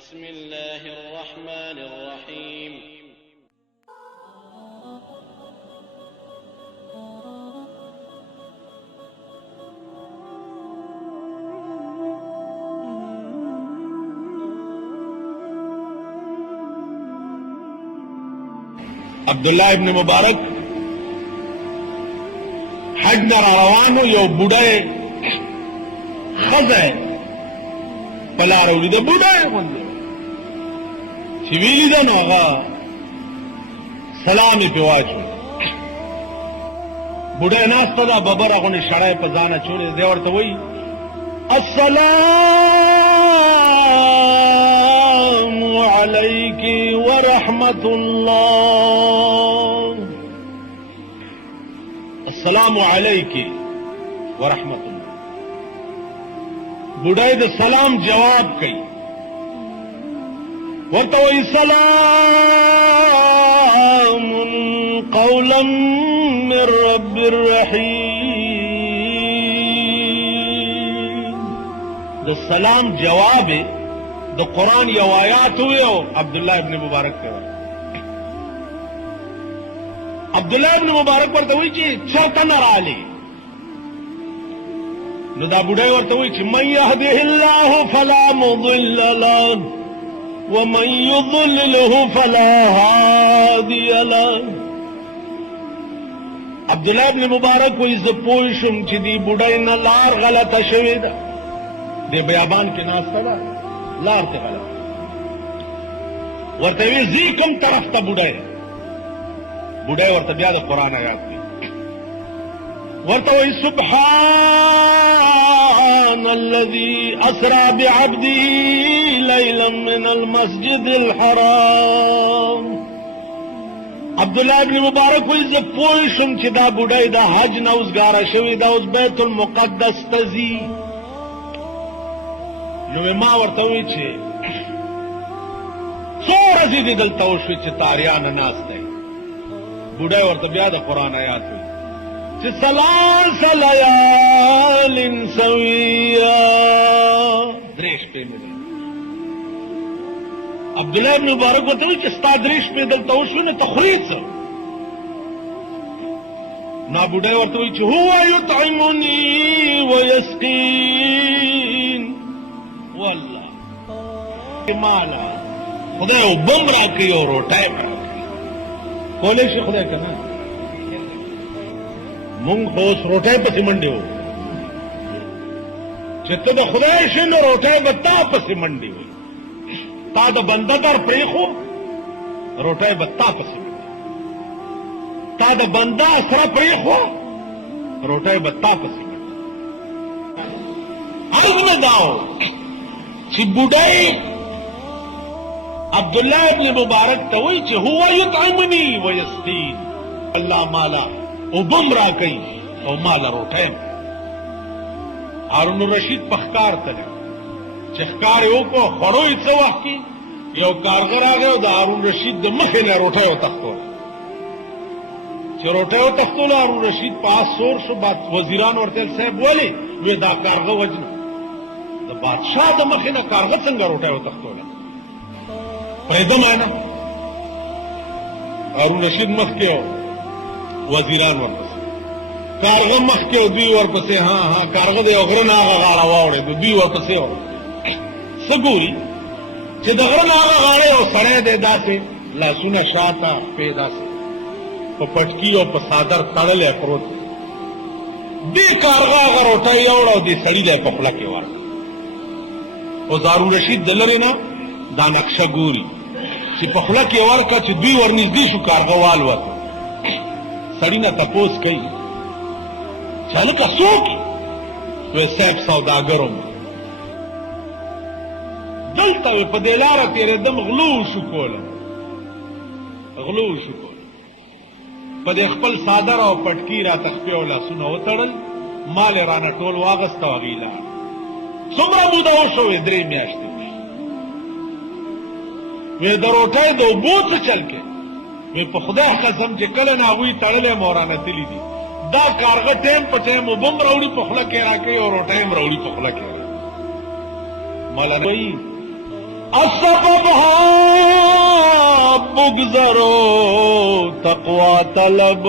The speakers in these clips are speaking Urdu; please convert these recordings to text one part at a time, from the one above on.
بسم الله الرحمن الرحيم. عبدالله ابن مبارک حج نه روانو یو بوډۍ ښځه په لاره ولیده، بوډۍ غوندې چې ویې لیده نو هغه سلام یې پرې واچوي. بوډۍ ناسته ده، ببره غوندې شړی په ځان اچولی دی، ورته وایي السلام علیک ورحمة الله. السلام علیک ورحمة الله. بوډۍ د سلام جواب کوي، ورته وایي سلام قولا من رب الرحیم. د سلام جواب د قرآن یو آیات ہوئے او عبداللہ ابن مبارک کوي. عبداللہ ابن مبارک ورته وایي چې چېرته نه رالې؟ نو دا بوډۍ ورته وایي چې من یهده الله فلا مضل له ومن یضلله فلا هادی له. عبداللہ ابن مبارک وایي زه پوه شم چې دې بوډۍ نه لار غلطه شوې ده، دې بیابان کې ناسته ده، لار ته غلط. ورته وی زی کوم طرف ته بوډۍ؟ بوډۍ ورته بیا د قرآن آیات دی، ورته وی سبحان الذي اسرى بعبده ليلا من المسجد الحرام. عبدالله ابن مبارک وی زه پوه شم چې دا بوډۍ د حج نه اوسګاره شوې ده، اوس بیت المقدس ته ځي. نو ما ورته وی چې څو ورځې دې دلته وشوې چې تاریانه ناست دی؟ بوډۍ ورته بیا د قرآن آیات وی چې ثلاث لیال سویہ، درې شپې مې دي. عبدالله ابن مبارک ورته وی چې ستا درې شپې دلته وشوې نو ته خورې څه؟ نو بوډۍ ورته وی چې هو یطعمني ویسقین. والله مالا خدای اوبم راکوي او روټۍ به راکوي. کولی شي خدای که نه؟ مونږ خو اوس روټۍ پسې منډې وو، چې ته د خدای شې نو روټۍ به تا پسې منډې وي. تا د بنده در پرېښو، روټۍ به تا پسې منډې. تا د بنده سره پرېښو، روټۍ به تا پسې منډې. عرض مې دا و چې بوډۍ عبدالله ابن مبارک ته وایي چې هو یطعمني ویسقین، الله مالا اوبم راکوي او مالا روټۍ. هارون الرشید په ښکار تللی، چې ښکار یې وکړو، خوړو یې څه وخت کې یو کارغه راغی او د هارون رشید د مخې نه روټۍ وتښتوله. چې روټۍ وتښتوله، هارون رشید په آس سور شو. وزیران ورته ویل صاحب ولې؟ وی دا کارغه وجنه، د بادشاه د مخې نه کارغه څنګه روټۍ وتښتوله؟ پرېږدم نه. هارون رشید مخکې و، وزیران ورپسې، کارغه مخکې و، دوی ورپسې. ها کارغه د یو غره نه هغه غاړه واوړېد، دوی ورپسې و. څه ګوري چې د غره نه هغه غاړه یو سړی دی، داسې لاسونه شاته، پې داسې په پټکي او په څادر تړلی پروت. دې کارغه هغه روټۍ یوړه او دې سړي دی په خوله کې ورکړه. اوس هارون رشید د لرې نه دا نقشه ګوري چې په خوله کې یې ورکړه، چې دوی ورنږدې شو، کارغه والوته. سړي نه تپوس کوي چې هلکه څوک یې؟ وی صاحب سوداګر وم، دلته وی په دې لاره تېرېدم، غلو شو کوله، غلو شو کوله. په دې خپل څادر او پټکي راته خپې او لاسونه وتړل، مال یې رانه ټول واغسته او هغې لاړ. څومره موده وشوې؟ 3 میاشتې. وی د روټۍ د اوبو څه چل کې؟ وی په خدای قسم چې کله نه هغوی تړلی م او رانتلي دي، دا کارغه ټیم په ټیم اوبه هم راوړي په خوله کې راکوي او روټۍ هم راوړي په خوله کې راکوي. مولانا وایي السبب ها بگذرو تقوی طلب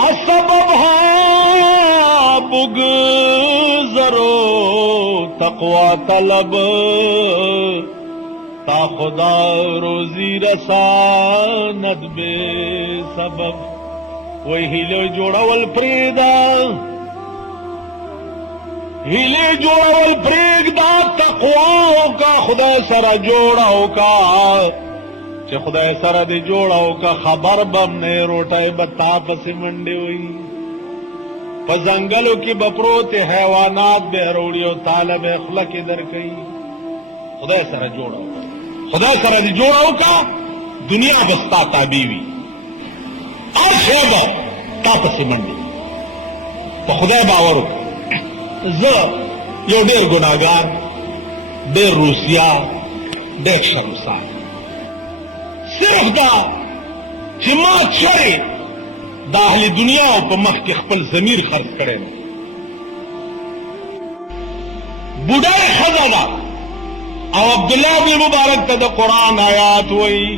السبب ها بگذرو تقوی طلب تا خدا روزی رساند بے سبب وی ہیلو جوڑول پریدا ہیلے جوڑول پریدا تقواو کا خدا سر جوڑاو کا چه خدای سره دی جوړاو کا خبر بم نه روټای بتا پس منډي وي په ځنګلو کې بپروت حیوانات به وروړي او طالب اخلاق درکې خدای سره جوړاو خدای سره دی جوړاو کا دنیا بستا تابع وي او شوبه تا پس منډي په خدای باور زه یو ډېر ګناګار ډېر روسیا ډېر شرمسار صرف دا چې ما چرې د اهل دنیا په مخ کې خپل ضمیر خرڅ کړی بوډۍ ښځه ده او عبدالله بن مبارک ته د قرآن آیات وایي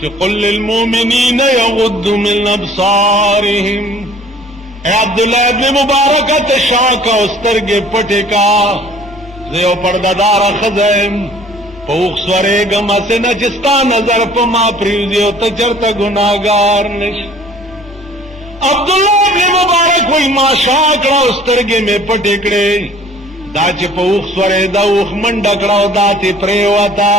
چې قل للمؤمنین یغضوا من ابصارهم اے عبدالله بن مبارک ته شاک او سترګې پټې کا زه یو پردهداره ښځه یم پوخ سورے گم سے نچستا نظر پا ما پریوزیو تا چرتا گناہگار نش عبداللہ بن مبارک ہوئی ما شاکڑا استرگے میں پٹکڑے دا چے پوخ سورے دا اوخ منڈکڑا دا تی پریواتا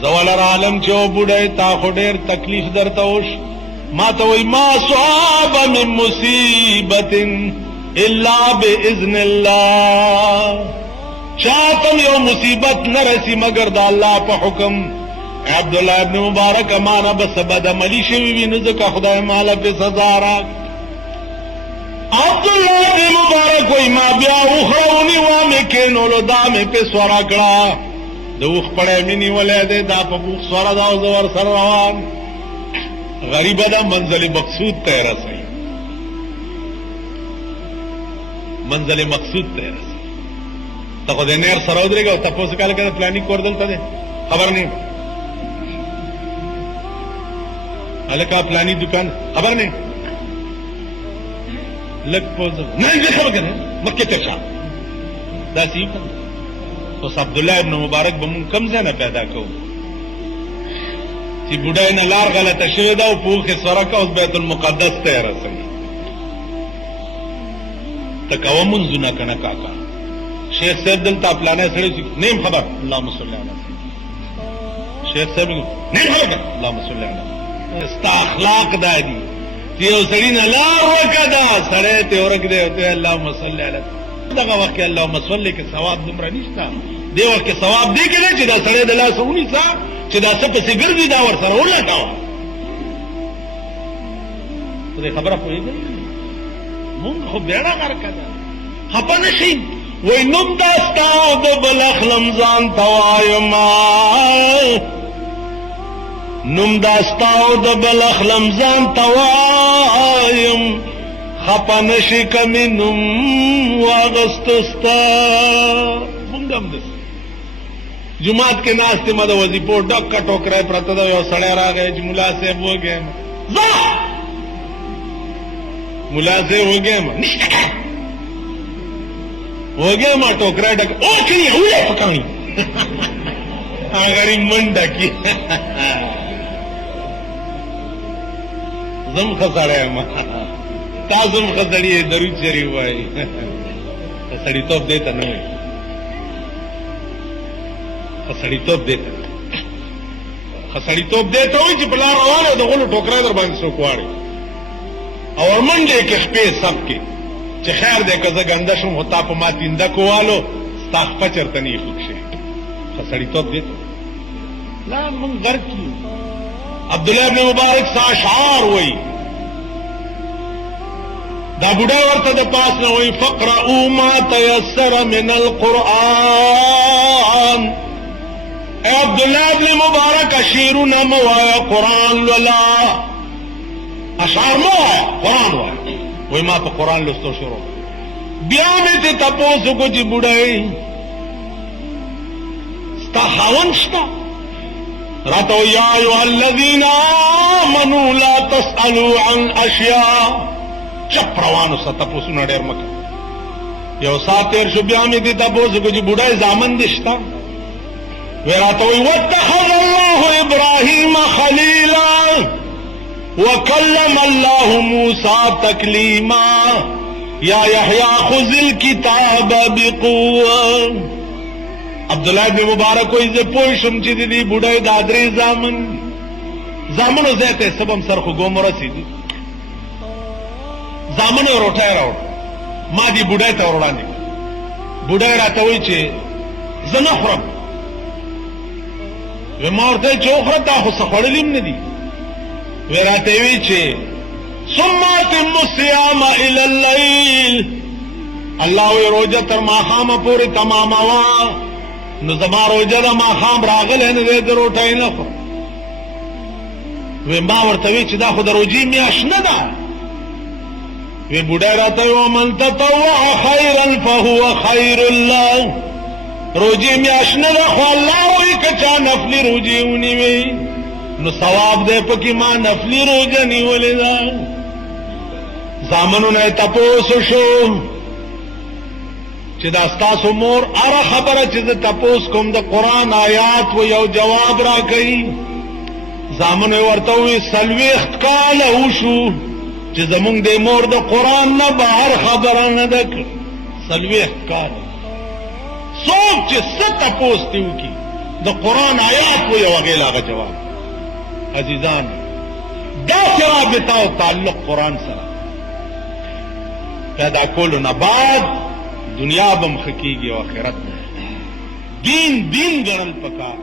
زوالر عالم چو بوڈای تا خودیر تکلیف در توش ما تا ہوئی ما صحاب من مصیبت الا بإذن اللہ چاہتم یو مصیبت نہ رسی مگر دا اللہ پا حکم عبداللہ ابن مبارک امانا بس بد عملی شوی وی نزکا خدای مالا پہ سزا را عبداللہ ابن مبارک وی ما بیا اخراونی وامی کینولو دا میں پہ سورا کڑا دا اخ پڑے منی ولے دے دا پا بوخ سورا دا زور سر روان غریب دا منزل مقصود تیرہ سی منزل مقصود تیرہ سی تا خود نیر سره ودرېږه او تپوس وکړه که د پلاني کور دلته دی خبر نه یم هلکه پلاني دکان خبر نه یم لږ پوز نه زه خبر که نه مخکې تېر شه داسې یو که اوس عبدالله ابن مبارک به مونږ کوم ځای نه پیدا کوو چې بوډۍ نه لار غلطه شوې ده او پوخ یې سوره که اوس بیت المقدس ته یې رسوي ته کوه مونځونه که نه کاکا شیخ صاحب دلتا پلانے سڑے نیم خبر اللہم صلی اللہ علیہ شیخ صاحب نیم خبر اللہم صلی اللہ علیہ استا اخلاق دا دی تیو سڑی نا لار وکا دا سڑے تیو رک دے ہوتے اللہم صلی علیہ دغا وقت اللہم صلی کے ثواب دمرا نشتا دے وقت ثواب دے کے دے چی دا سڑے دلا سونی سا چی دا سب سے گردی دا ور سر اولا کوا تو دے خبر پوئی گئی مونگ خوب بیڑا کر کدا خپا نشید وی نم داستاو دو بلخلم زان توایما نم داستاو دو بلخلم زان توایم خپا نشی کمی نم واغستستا منگم دس جماعت کے ناستے مدہ وزیپو ڈکا ٹوکرائے پرتا دا یو سڑے را گئے جو ملا صاحب ہو گئے زا ملا صاحب ہو گئے نشتا ہو گیا ماں ٹوکرا ڈک او چڑی اوڑے پکانی غریب من ڈکی زم خساڑے ماں تا زم خسڑی ہے درود شریف بھائی خسڑی توپ دیتا نہ ہوئی خسڑی توپ دیتا خسڑی توپ دیتا ہوئی چی پلا روانه دا غلو ٹوکرا در باندې سوکواڑی اور من لے کے خپے سب کے چې خیر دی که زه ګنده شم خو تا په ما تینده کووالو ستا خپه چېرته نه ایښودک شي ښه سړیتوب دی لا مونږ غرق کیو عبدالله ابن مبارک سا اشعار وایي دا بوډا ورته د پاس نه وایي فقرؤوا ما تیسر من القرآن اے عبدالله ابن مبارک شعرونه مه وایه قرآن لولا اشعار مه وایه قرآن وایه وی ما په قرآن لستو شروع بیا مې ته تپوس وکړو چې بوډۍ ستا خاوند شته؟ راته وایي یا ایها الذین آمنوا لا تسألوا عن اشیاء. چپ روانو سه تپوسونه ډېر مه کوه. یو ساعت تېر شو بیا مې دې تپوس وکړو چې بوډۍ زامن دې شته؟ وی راته وایي واتخذ الله ابراهیم خلیلا وکلم الله موسی تکلیما یا یحیی خذ الکتاب بقوه. عبدالله بن مبارک وایي زه پوه شم چې د دې بوډۍ دا درې زامنو ځای ته سبم سر خو ګوم ورسېدي. زامنو یې روټۍ راوړ، ما دې بوډۍ ته ور وړاندې کړ. بوډۍ راته وایي چې زه نه خورم. وی ما ورته وایي چې وخوره تا خو څه خوړلي هم نه دي. وی راته وی چې ثم اتم الصيام الى الليل. الله وی روزه تر ماښامه پورې تماموه. نو زما روزه د ماښام راغلی نه دی، د روټۍ نه خورم. وی ما ورته وی چې دا خو د روژې میاشت نه ده. وی بوډۍ راته وی ومن تطوع خیرا فهو خیر الله. روژې میاشت نه ده خو الله وی که چا نفلي روژې ونیوي نو ثواب دی پکې. ما نفلي روژه نیولې ده. زامنو نه یې تپوس شو چې دا ستاسو مور هره خبره چې زه تپوس کوم د قرآن آیات و یو جواب را کوي. زامنو یې ورته وویل 40 کاله وشو چې زمونږ د مور د قرآن نه بهر خبره نه ده کړې. 40 کاله څوک چې څه تپوس دې وکړي د قرآن آیات و یو هغې له هغه جواب. عزیزان داسې رابطه او تعلق قرآن سره پیدا کولو نه بعد دنیا به م ښه کېږي او آخرت دین ګڼل پکار.